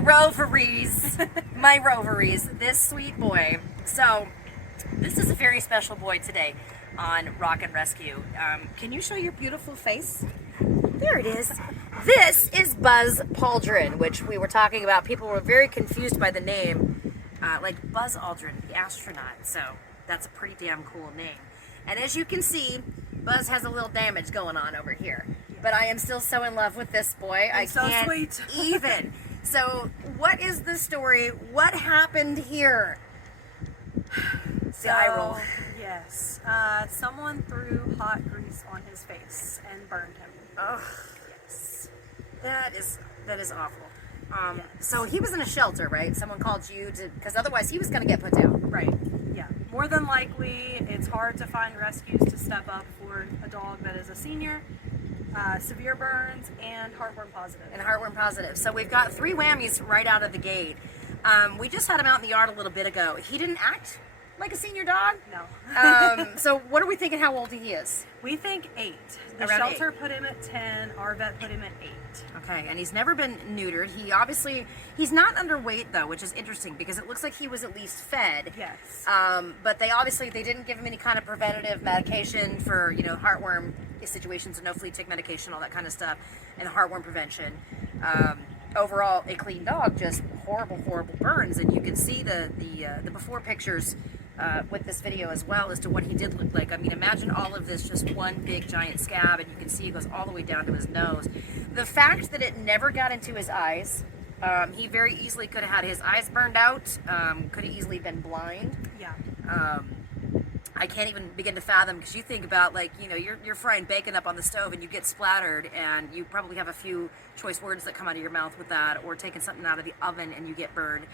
roveries. My roveries. This sweet boy. So, this is a very special boy today on Rockin' Rescue. Can you show your beautiful face? There it is. This is Buzz Pawldrin, which we were talking about. People were very confused by the name, like Buzz Aldrin, the astronaut. So, that's a pretty damn cool name. And as you can see, Buzz has a little damage going on over here. But I am still so in love with this boy. I can't sweet. even. So, what is the story? What happened here? So, eye roll. yes, someone threw hot grease on his face and burned him. Oh, Yes. that is awful. Yes. So he was in a shelter, right? Someone called you to, because otherwise he was going to get put down. Right. Yeah. More than likely, it's hard to find rescues to step up for a dog that is a senior, severe burns, and heartworm positive. And heartworm positive. So we've got 3 whammies right out of the gate. We just had him out in the yard a little bit ago. He didn't act like a senior dog. No. So what are we thinking how old he is? We think 8. The Around shelter put him at 10. Our vet put him at 8. Okay, and he's never been neutered. He's not underweight though, which is interesting because it looks like he was at least fed. Yes. But they didn't give him any kind of preventative medication for, heartworm situations, and no flea tick medication, all that kind of stuff, and heartworm prevention. Overall, a clean dog, just horrible burns, and you can see the before pictures with this video as well as to what he did look like. I mean, imagine all of this, just one big giant scab, and you can see it goes all the way down to his nose. The fact that it never got into his eyes, he very easily could have had his eyes burned out, could have easily been blind. Yeah. I can't even begin to fathom, because you think about, like, you're frying bacon up on the stove and you get splattered, and you probably have a few choice words that come out of your mouth with that, or taking something out of the oven and you get burned.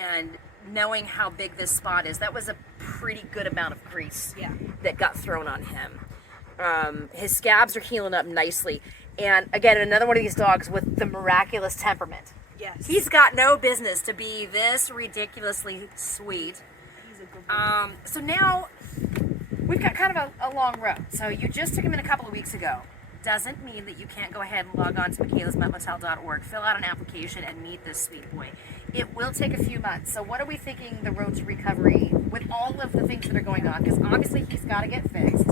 And knowing how big this spot is, that was a pretty good amount of grease that got thrown on him. His scabs are healing up nicely. And again, another one of these dogs with the miraculous temperament. Yes. He's got no business to be this ridiculously sweet. He's a good one. So now we've got kind of a long road. So you just took him in a couple of weeks ago. Doesn't mean that you can't go ahead and log on to mikaelasmuttmotel.org, fill out an application, and meet this sweet boy. It will take a few months. So what are we thinking the road to recovery with all of the things that are going on? Because obviously he's got to get fixed.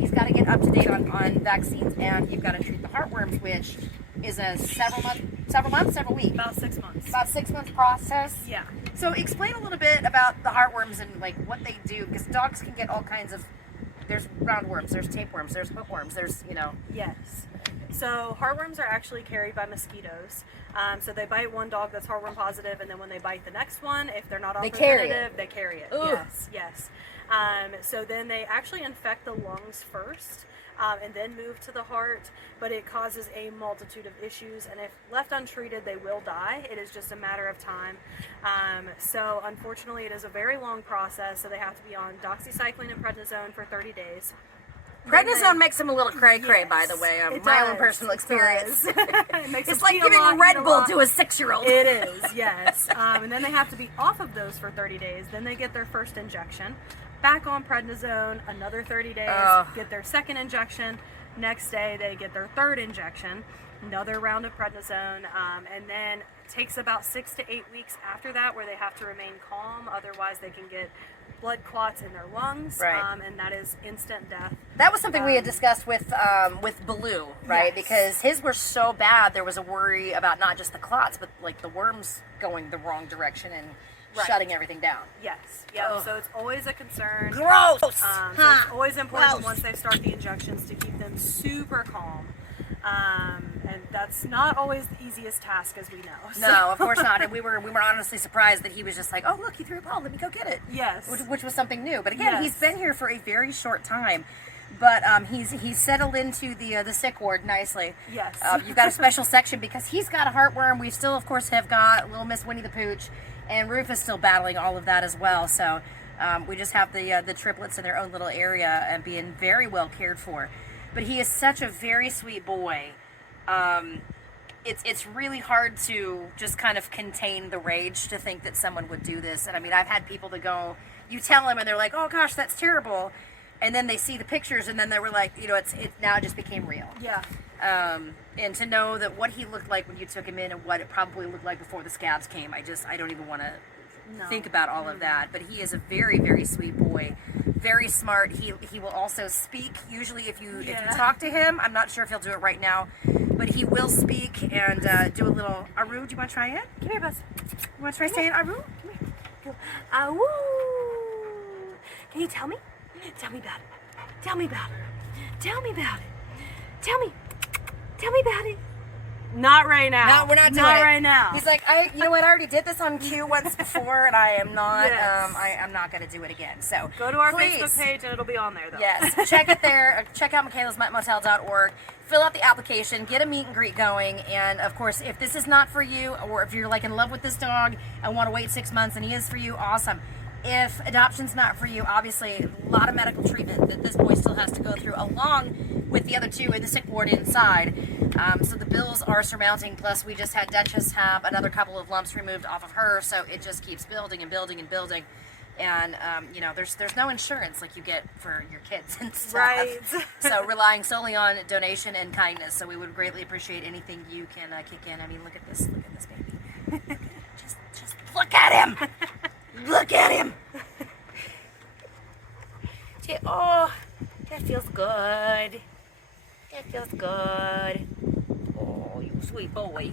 He's got to get up to date on vaccines, and you've got to treat the heartworms, which is a several weeks? About 6 months. About 6 month process? Yeah. So explain a little bit about the heartworms and like what they do, because dogs can get all kinds of, there's roundworms, there's tapeworms, there's hookworms, there's, Yes. So heartworms are actually carried by mosquitoes. So they bite one dog that's heartworm positive, and then when they bite the next one, if they're not all preventative, they carry it. Ugh. Yes. So then they actually infect the lungs first, and then move to the heart, but it causes a multitude of issues, and if left untreated, they will die. It is just a matter of time. So unfortunately, it is a very long process, so they have to be on doxycycline and prednisone for 30 days. Prednisone makes him a little cray-cray, by the way. My own personal experience. It's like giving Red Bull to a 6-year-old. It is, yes. And then they have to be off of those for 30 days. Then they get their first injection. Back on prednisone, another 30 days. Get their second injection. Next day, they get their third injection. Another round of prednisone. And then it takes about 6 to 8 weeks after that where they have to remain calm. Otherwise, they can get blood clots in their lungs, and that is instant death. That was something we had discussed with Baloo, right? Yes. Because his were so bad, there was a worry about not just the clots, but like the worms going the wrong direction and shutting everything down. Yes, yeah. So it's always a concern. Gross. So it's always important once they start the injections to keep them super calm. And that's not always the easiest task, as we know. So. No, of course not. And we were honestly surprised that he was just like, oh, look, he threw a ball, let me go get it. Yes. Which was something new. But again, he's been here for a very short time. But he's settled into the sick ward nicely. Yes. You've got a special section because he's got a heartworm. We still, of course, have got little Miss Winnie the Pooch, and Rufus still battling all of that as well. So we just have the triplets in their own little area and being very well cared for. But he is such a very sweet boy. It's really hard to just kind of contain the rage to think that someone would do this. And I mean, I've had people that go, you tell them and they're like, oh gosh, that's terrible. And then they see the pictures and then they were like, it now just became real. Yeah. And to know that what he looked like when you took him in and what it probably looked like before the scabs came, I don't even want to think about all of that. But he is a very, very sweet boy, very smart. He will also speak. Usually, if you talk to him, I'm not sure if he'll do it right now, but he will speak and do a little Aru. Do you want to try it? Come here, Buzz. You want to try saying Aru? Come here. Go. Awoo. Can you tell me? Tell me about it. Tell me about it. Tell me about it. Tell me. Tell me about it. Not right now. No, we're not doing it. Not right now. He's like, you know what? I already did this on cue once before, and I am not. Yes. I'm not going to do it again. So go to our please, Facebook page, and it'll be on there, though. Yes, check it there. Check out Mikaela's Motel.org. Fill out the application. Get a meet and greet going. And of course, if this is not for you, or if you're like in love with this dog and want to wait 6 months, and he is for you, awesome. If adoption's not for you, obviously a lot of medical treatment that this boy still has to go through, along with the other two in the sick ward inside. So the bills are surmounting. Plus, we just had Duchess have another couple of lumps removed off of her, so it just keeps building and building and building. And you know, there's no insurance like you get for your kids and stuff. Right. So relying solely on donation and kindness. So we would greatly appreciate anything you can kick in. I mean, look at this baby. just look at him. Look at him! Oh, that feels good. That feels good. Oh, you sweet boy.